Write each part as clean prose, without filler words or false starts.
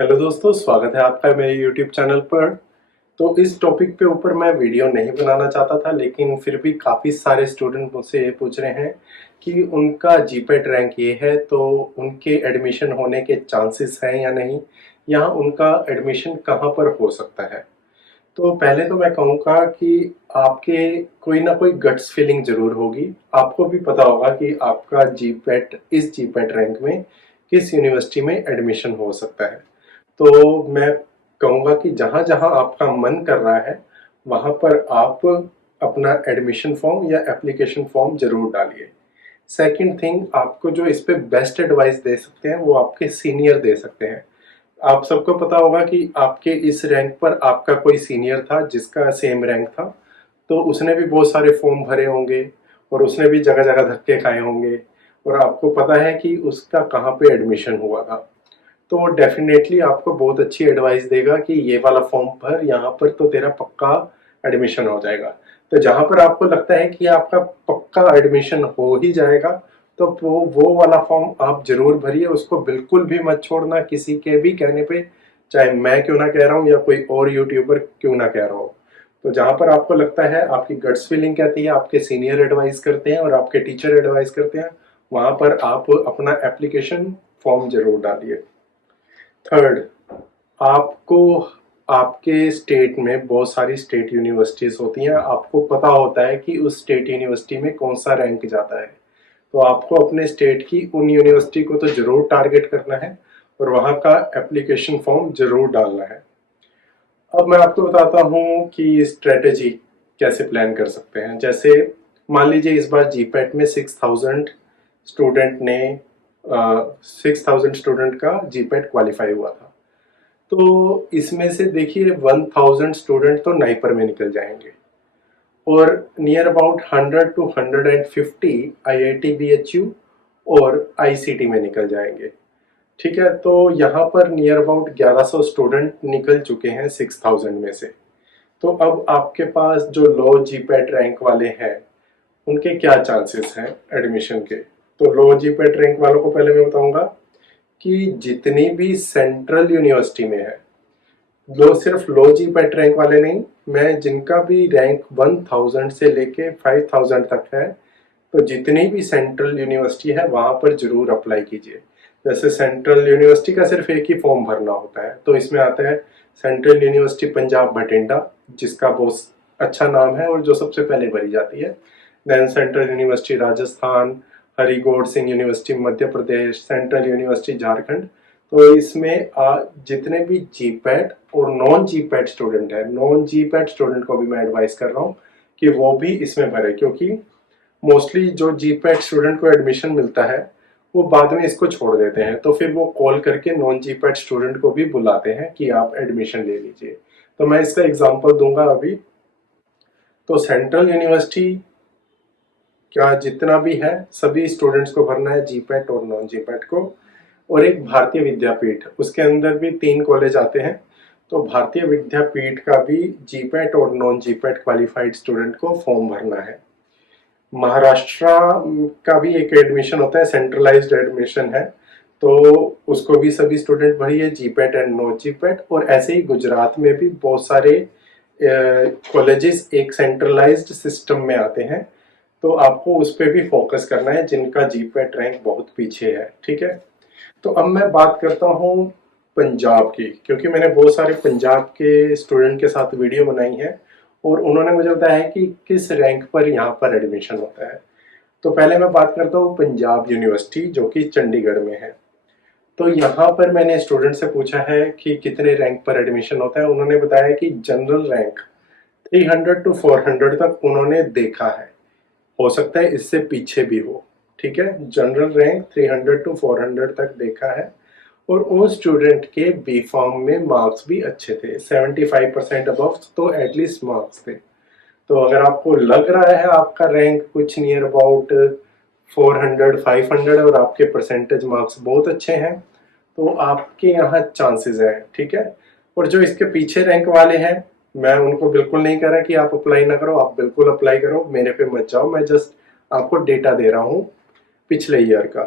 Hello दोस्तों, स्वागत है आपका मेरे YouTube चैनल पर। तो इस टॉपिक पे ऊपर मैं वीडियो नहीं बनाना चाहता था, लेकिन फिर भी काफ़ी सारे स्टूडेंट मुझसे ये पूछ रहे हैं कि उनका जीपेट रैंक ये है तो उनके एडमिशन होने के चांसेस हैं या नहीं, या उनका एडमिशन कहाँ पर हो सकता है। तो पहले तो मैं कहूँगा कि आपके कोई ना कोई गट्स फीलिंग ज़रूर होगी। आपको भी पता होगा कि आपका जीपेट इस जीपेट रैंक में किस यूनिवर्सिटी में एडमिशन हो सकता है। तो मैं कहूँगा कि जहाँ-जहाँ आपका मन कर रहा है, वहाँ पर आप अपना एडमिशन फॉर्म या एप्लीकेशन फॉर्म ज़रूर डालिए। सेकंड थिंग, आपको जो इस पे बेस्ट एडवाइस दे सकते हैं, वो आपके सीनियर दे सकते हैं। आप सबको पता होगा कि आपके इस रैंक पर आपका कोई सीनियर था जिसका सेम रैंक था, तो उसने भी बहुत सारे फॉर्म भरे होंगे और उसने भी जगह-जगह धक्के खाए होंगे और आपको पता है कि उसका कहाँ पे एडमिशन हुआ था। तो डेफिनेटली आपको बहुत अच्छी एडवाइस देगा कि ये वाला फॉर्म भर, यहाँ पर तो तेरा पक्का एडमिशन हो जाएगा। तो जहाँ पर आपको लगता है कि आपका पक्का एडमिशन हो ही जाएगा, तो वो वाला फॉर्म आप जरूर भरिए। उसको बिल्कुल भी मत छोड़ना किसी के भी कहने पे, चाहे मैं क्यों ना कह रहा हूँ या कोई और यूट्यूबर क्यों ना कह रहा हो। तो जहाँ पर आपको लगता है, आपकी गट्स फीलिंग कहती है, आपके सीनियर एडवाइस करते हैं और आपके टीचर एडवाइस करते हैं, वहां पर आप अपना एप्लीकेशन फॉर्म जरूर डालिए। थर्ड, आपको आपके स्टेट में बहुत सारी स्टेट यूनिवर्सिटीज होती हैं। आपको पता होता है कि उस स्टेट यूनिवर्सिटी में कौन सा रैंक जाता है, तो आपको अपने स्टेट की उन यूनिवर्सिटी को तो जरूर टारगेट करना है और वहाँ का एप्लीकेशन फॉर्म जरूर डालना है। अब मैं आपको बताता हूँ कि स्ट्रेटेजी कैसे प्लान कर सकते हैं। जैसे मान लीजिए इस बार जीपेट में 6000 स्टूडेंट ने 6000 स्टूडेंट का जीपेट क्वालिफाई हुआ था। तो इसमें से देखिए 1000 स्टूडेंट तो नाइपर में निकल जाएंगे और near about 100 to 150 IIT BHU और आईसीटी में निकल जाएंगे। ठीक है, तो यहाँ पर नियर अबाउट 1100 स्टूडेंट निकल चुके हैं 6000 में से। तो अब आपके पास जो लो जीपैट रैंक वाले हैं, उनके क्या चांसेस हैं एडमिशन के। तो लो जीपैट रैंक वालों को पहले मैं बताऊंगा कि जितनी भी सेंट्रल यूनिवर्सिटी में है, सिर्फ लो जी पैट रैंक वाले नहीं, मैं जिनका भी रैंक 1000 से लेके 5000 तक है, तो जितनी भी सेंट्रल यूनिवर्सिटी है वहां पर जरूर अप्लाई कीजिए। जैसे सेंट्रल यूनिवर्सिटी का सिर्फ एक ही फॉर्म भरना होता है, तो इसमें आता है सेंट्रल यूनिवर्सिटी पंजाब बठिंडा, जिसका बहुत अच्छा नाम है और जो सबसे पहले भरी जाती है। Then central university Rajasthan, Hari Govind Singh university Madhya Pradesh, central university Jharkhand. तो इसमें जितने भी जीपैट और नॉन जीपैट स्टूडेंट है, नॉन जीपैट स्टूडेंट को भी मैं एडवाइस कर रहा हूँ कि वो भी इसमें भरे, क्योंकि मोस्टली जो जीपैट स्टूडेंट को एडमिशन मिलता है वो बाद में इसको छोड़ देते हैं, तो फिर वो कॉल करके नॉन जीपैट स्टूडेंट को भी बुलाते हैं कि आप एडमिशन ले लीजिए। तो मैं इसका एग्जांपल दूंगा अभी। तो सेंट्रल यूनिवर्सिटी क्या जितना भी है सभी स्टूडेंट्स को भरना है, जीपैट और नॉन जीपैट को। और एक भारतीय विद्यापीठ, उसके अंदर भी 3 कॉलेज आते हैं। तो भारतीय विद्यापीठ का भी जीपैट और नॉन जीपैट क्वालिफाइड स्टूडेंट को फॉर्म भरना है। महाराष्ट्र का भी एक एडमिशन होता है, सेंट्रलाइज्ड एडमिशन है, तो उसको भी सभी स्टूडेंट भरिए, जीपैट एंड नॉन जीपैट। और ऐसे ही गुजरात में भी बहुत सारे कॉलेजेस एक सेंट्रलाइज्ड सिस्टम में आते हैं, तो आपको उस पर भी फोकस करना है जिनका जीपैट रैंक बहुत पीछे है। ठीक है, तो अब मैं बात करता हूँ पंजाब की, क्योंकि मैंने बहुत सारे पंजाब के स्टूडेंट के साथ वीडियो बनाई है और उन्होंने मुझे बताया है कि किस रैंक पर यहाँ पर एडमिशन होता है। तो पहले मैं बात करता हूँ पंजाब यूनिवर्सिटी, जो कि चंडीगढ़ में है। तो यहाँ पर मैंने स्टूडेंट से पूछा है कि कितने रैंक पर एडमिशन होता है। उन्होंने बताया कि जनरल रैंक 300 टू 400 तक उन्होंने देखा है, हो सकता है इससे पीछे भी हो। ठीक है, जनरल रैंक 300 टू 400 तक देखा है। और उन स्टूडेंट के बी फॉर्म में मार्क्स भी अच्छे थे, 75% अबव तो एटलीस्ट मार्क्स थे। तो अगर आपको लग रहा है आपका रैंक कुछ नियर अबाउट 400 500 और आपके परसेंटेज मार्क्स बहुत अच्छे हैं, तो आपके यहाँ चांसेस हैं। ठीक है, और जो इसके पीछे रैंक वाले हैं, मैं उनको बिल्कुल नहीं कह रहा कि आप अप्लाई ना करो, आप बिल्कुल अप्लाई करो, मेरे पे मत जाओ। मैं जस्ट आपको डेटा दे रहा हूँ पिछले ईयर का।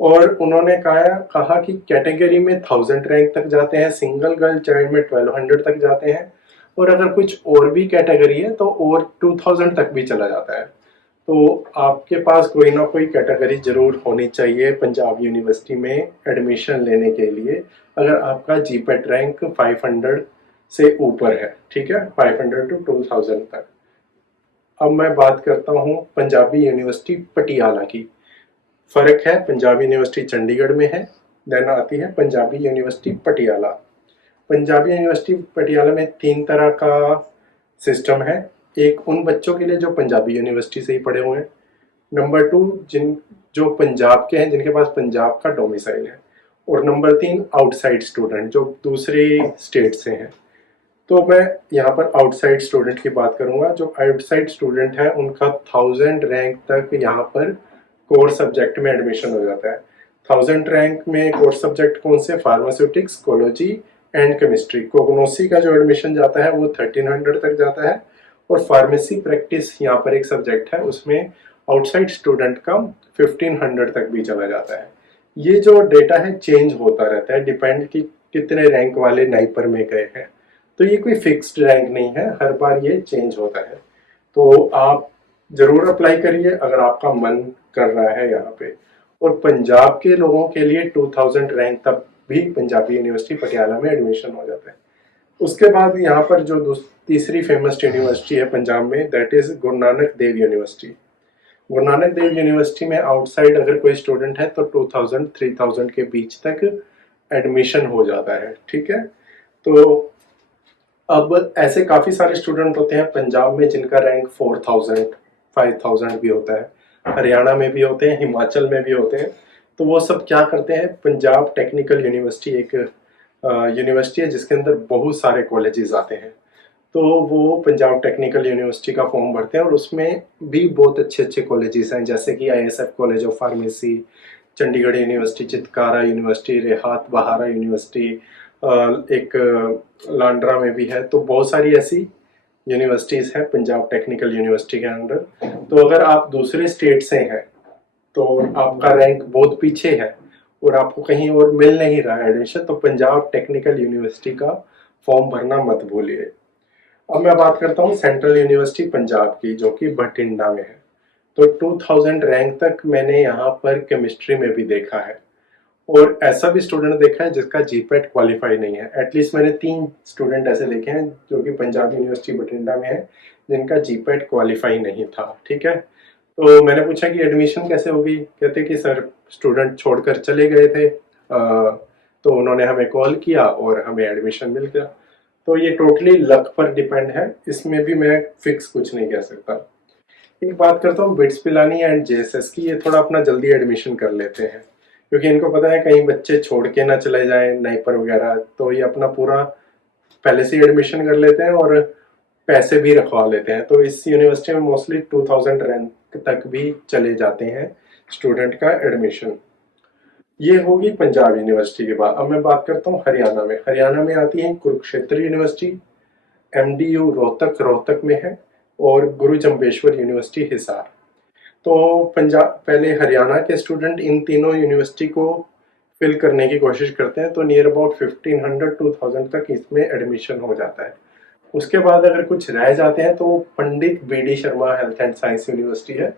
और उन्होंने कहा कि कैटेगरी में 1000 रैंक तक जाते हैं, सिंगल गर्ल चाइल्ड में 1200 तक जाते हैं, और अगर कुछ और भी कैटेगरी है तो और 2000 तक भी चला जाता है। तो आपके पास कोई ना कोई कैटेगरी जरूर होनी चाहिए पंजाब यूनिवर्सिटी में एडमिशन लेने के लिए, अगर आपका जीपेट रैंक 500 से ऊपर है। ठीक है, 500 टू 2000 तक। अब मैं बात करता हूँ पंजाबी यूनिवर्सिटी पटियाला की। फर्क है, पंजाबी यूनिवर्सिटी चंडीगढ़ में है, देन आती है पंजाबी यूनिवर्सिटी पटियाला। पंजाबी यूनिवर्सिटी पटियाला में 3 तरह का सिस्टम है। एक उन बच्चों के लिए जो पंजाबी यूनिवर्सिटी से ही पढ़े हुए हैं, नंबर 2 जो पंजाब के हैं, जिनके पास पंजाब का डोमिसाइल है, और नंबर 3 आउटसाइड स्टूडेंट जो दूसरे स्टेट से हैं। तो मैं यहाँ पर आउटसाइड स्टूडेंट की बात करूंगा। जो आउटसाइड स्टूडेंट है उनका 1000 रैंक तक यहाँ पर कोर सब्जेक्ट में एडमिशन हो जाता है। 1000 रैंक में कोर सब्जेक्ट कौन से? Pharmaceutics, pharmacology and chemistry. Pharmacognosy का जो एडमिशन जाता है वो 1300 तक जाता है, और फार्मेसी प्रैक्टिस यहाँ पर एक सब्जेक्ट है, उसमें आउटसाइड स्टूडेंट का 1500 तक भी चला जाता है। ये जो डेटा है चेंज होता रहता है, डिपेंड कि कितने रैंक वाले नाइपर में गए हैं। तो ये कोई फिक्स्ड रैंक नहीं है, हर बार ये चेंज होता है। तो आप जरूर अप्लाई करिए अगर आपका मन कर रहा है यहाँ पे। और पंजाब के लोगों के लिए 2000 रैंक तक भी पंजाबी यूनिवर्सिटी पटियाला में एडमिशन हो जाता है। उसके बाद यहाँ पर जो तीसरी फेमस यूनिवर्सिटी है पंजाब में, that is Guru Nanak Dev university. Guru Nanak Dev university में आउटसाइड अगर कोई स्टूडेंट है तो 2000-3000 के बीच तक एडमिशन हो जाता है। ठीक है, तो अब ऐसे काफी सारे स्टूडेंट होते हैं पंजाब में जिनका रैंक 4000, 5000 भी होता है, हरियाणा में भी होते हैं, हिमाचल में भी होते हैं। तो वो सब क्या करते हैं, पंजाब टेक्निकल यूनिवर्सिटी एक यूनिवर्सिटी है जिसके अंदर बहुत सारे कॉलेजेस आते हैं। तो वो पंजाब टेक्निकल यूनिवर्सिटी का फॉर्म भरते हैं, और उसमें भी बहुत अच्छे अच्छे कॉलेजेस हैं, जैसे कि ISF college of pharmacy, Chandigarh university, Chitkara university, Rayat Bahra university, एक लांड्रा में भी है। तो बहुत सारी ऐसी यूनिवर्सिटीज़ हैं पंजाब टेक्निकल यूनिवर्सिटी के अंडर। तो अगर आप दूसरे स्टेट से हैं तो आपका रैंक बहुत पीछे है और आपको कहीं और मिल नहीं रहा है एडमिशन, तो पंजाब टेक्निकल यूनिवर्सिटी का फॉर्म भरना मत भूलिए। अब मैं बात करता हूँ सेंट्रल यूनिवर्सिटी पंजाब की, जो कि बठिंडा में है। तो 2000 रैंक तक मैंने यहाँ पर केमिस्ट्री में भी देखा है, और ऐसा भी स्टूडेंट देखा है जिसका जीपेट क्वालिफाई नहीं है। एटलीस्ट मैंने 3 स्टूडेंट ऐसे देखे हैं जो कि पंजाब यूनिवर्सिटी बठिंडा में है, जिनका जीपेट क्वालिफाई नहीं था। ठीक है, तो मैंने पूछा कि एडमिशन कैसे होगी, कहते कि सर स्टूडेंट छोड़कर चले गए थे, तो उन्होंने हमें कॉल किया और हमें एडमिशन मिल गया। तो ये टोटली लक पर डिपेंड है, इसमें भी मैं फिक्स कुछ नहीं कह सकता। एक बात करता हूँ बिट्स पिलानी एंड JSS की, ये थोड़ा अपना जल्दी एडमिशन कर लेते हैं, क्योंकि इनको पता है कहीं बच्चे छोड़ के ना चले जाएं नाइपर वगैरह, तो ये अपना पूरा पहले से एडमिशन कर लेते हैं और पैसे भी रखवा लेते हैं। तो इस यूनिवर्सिटी में मोस्टली 2000 रैंक तक भी चले जाते हैं स्टूडेंट का एडमिशन। ये होगी पंजाब यूनिवर्सिटी के बाद। अब मैं बात करता हूँ हरियाणा में। हरियाणा में आती है कुरुक्षेत्र यूनिवर्सिटी, MDU रोहतक में है, और गुरु जम्बेश्वर यूनिवर्सिटी हिसार। तो पंजाब पहले हरियाणा के स्टूडेंट इन तीनों यूनिवर्सिटी को फिल करने की कोशिश करते हैं, तो नियर अबाउट 1500-2000 तक इसमें एडमिशन हो जाता है। उसके बाद अगर कुछ रह जाते हैं तो पंडित BD Sharma health and science university है,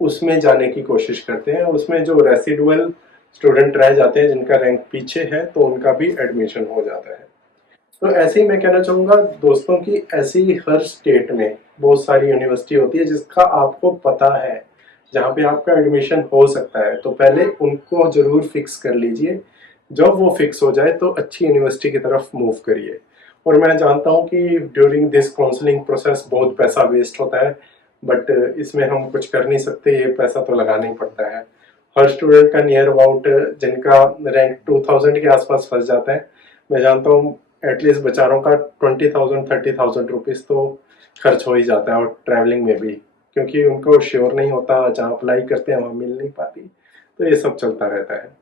उसमें जाने की कोशिश करते हैं। उसमें जो रेसिडुअल स्टूडेंट रह जाते हैं जिनका रैंक पीछे है, तो उनका भी एडमिशन हो जाता है। तो ऐसे ही मैं कहना चाहूँगा दोस्तों की ऐसी ही हर स्टेट में बहुत सारी यूनिवर्सिटी होती है जिसका आपको पता है जहाँ पे आपका एडमिशन हो सकता है, तो पहले उनको जरूर फिक्स कर लीजिए। जब वो फिक्स हो जाए तो अच्छी यूनिवर्सिटी की तरफ मूव करिए। और मैं जानता हूँ कि ड्यूरिंग दिस काउंसलिंग प्रोसेस बहुत पैसा वेस्ट होता है, बट इसमें हम कुछ कर नहीं सकते, ये पैसा तो लगाना ही पड़ता है। हर स्टूडेंट का नियर अबाउट, जिनका रैंक 2000 के आसपास फंस जाता है, मैं जानता हूँ एटलीस्ट बेचारों का 20,000-30,000 रुपीज़ तो खर्च हो ही जाता है, और ट्रैवलिंग में भी, क्योंकि उनको श्योर नहीं होता, जहाँ अप्लाई करते हैं वहाँ मिल नहीं पाती, तो ये सब चलता रहता है।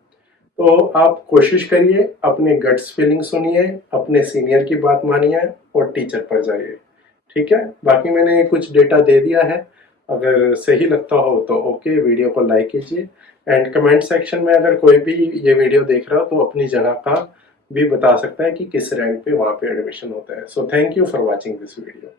तो आप कोशिश करिए, अपने गट्स फीलिंग सुनिए, अपने सीनियर की बात मानिए और टीचर पर जाइए। ठीक है, बाकी मैंने कुछ डेटा दे दिया है, अगर सही लगता हो तो ओके, वीडियो को लाइक कीजिए एंड कमेंट सेक्शन में अगर कोई भी ये वीडियो देख रहा हो तो अपनी जगह का भी बता सकता है कि किस रैंक पे वहाँ पे एडमिशन होता है। So thank you for watching this video.